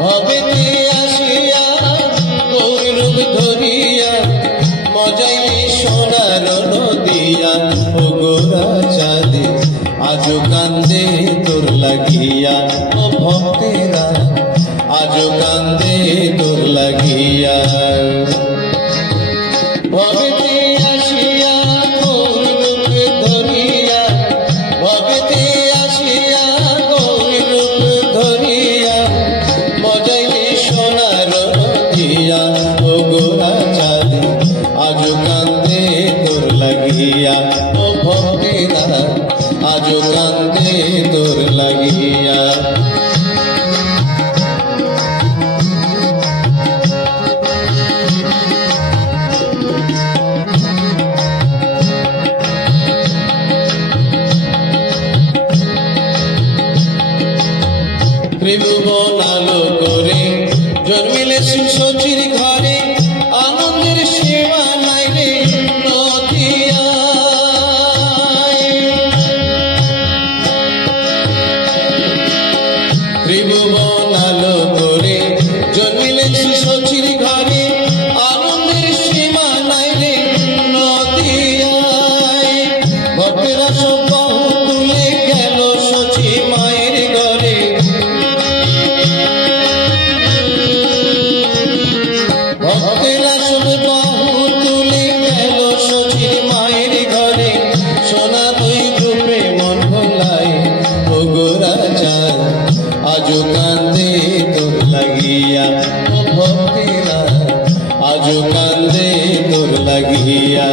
ভবেতে আসিয়া গৌর রূপ ধরিয়া মজাইলি সোনার নদিয়া ও গোরা চাঁদে আজো কান্দে তোর লাগিয়া ও ভক্তেরা আজো কান্দে তোর লাগিয়া ভবেতে আসিয়া গৌর রূপ ধরিয়া ভবেতে আসিয়া গৌর রূপ ধরিয়া মজাইলি সোনার নদিয়া ও গোরা চাঁদে আজো কান্দে তোর লাগিয়া ও ভক্তেরা আজো কান্দে তোর লাগিয়া ত্রিভুবন আলো করে জন্মিলে সুশচির ঘরে আনন্দের সীমা নাই রে নদিয়ায়। ত্রিভুবন আলো করে জন্মিলে সুশচির ঘরে আনন্দের সীমা নাই রে নদিয়ায়। ভক্তেরা সব বাহু তুলে গেল শচী মায়ের ঘরে ভক্তেরা সব বাহু তুলে গেল শচী মায়ের ঘরে সোনা দুই রূপে মন ভোলায় ও গোরা চাঁদ আজো কান্দে তোর লাগিয়া ও ভক্তেরা আজো কান্দে তোর লাগিয়া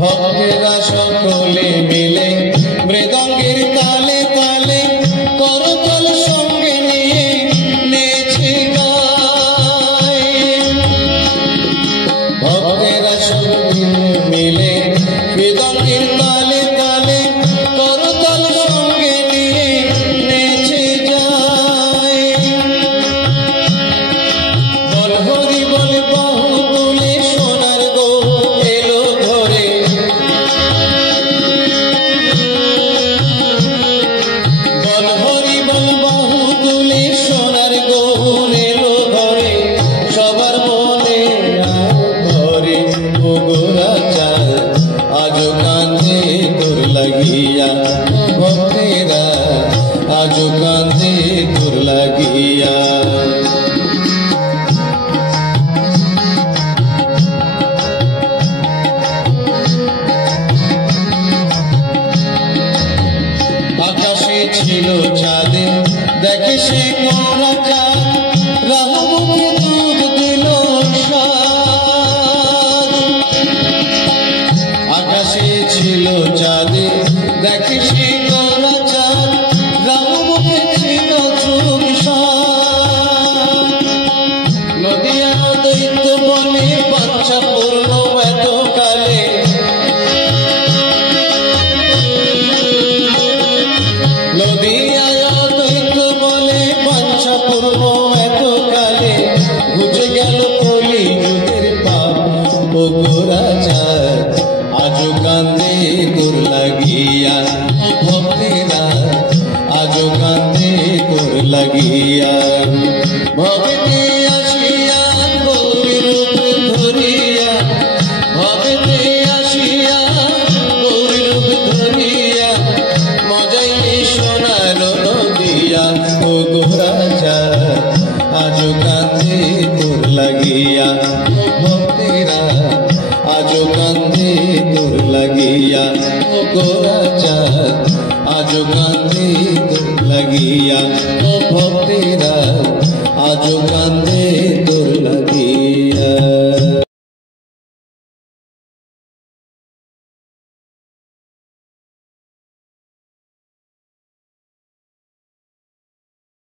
ভক্তেরা সকলে মিলে মৃদঙ্গের তালে তালে করতাল সঙ্গে নিয়ে নেচে গায়। ভক্তেরা সকলে মিলে মৃদঙ্গের তালে তালে করতাল সঙ্গে নিয়ে নেচে যায়। বল হরি বল বাহু তুলে সোনার গো এলো ঘরে বল হরি বল বাহু তুলে সোনার গৌর এলো ঘরে সবার মনে ঘরে ও গোরা চাঁদ আজো কান্দে তোর লাগিয়া ভক্তেরা আজো কান্দে তোর লাগিয়া আকাশে ছিল চাঁদে দেখে সে গোরা চাঁদ রাহু মুখে দুধ দিল সাদ। আকাশে ছিল চাঁদে দেখে সে গোরা চাঁদ রাহু মুখে ছিল সুখ সাদ। নদিয়া দৈত্য বনে বাচ্চা পূর্ণ এত কালে নদিয়ায় দৈত্য বলে বাঞ্ছা পূর্ণ এত কালে বুঝে গেল কলি যুগের পাপ ও গোরা চাঁদ আজো কান্দে তোর লাগিয়া ও ভক্তেরা আজো কান্দে তোর লাগিয়া। ভবেতে আসিয়া গৌর রূপ ধরিয়া ভবেতে আসিয়া গৌর রূপ ধরিয়া মজাইলি সোনার নদিয়া ও গোরা চাঁদ আজো কান্দে তোর লাগিয়া ও ভক্তেরা আজো কান্দে তোর লাগিয়া ও গোরা চাঁদ আজো কান্দে তোর লাগিয়া ও ভক্তেরা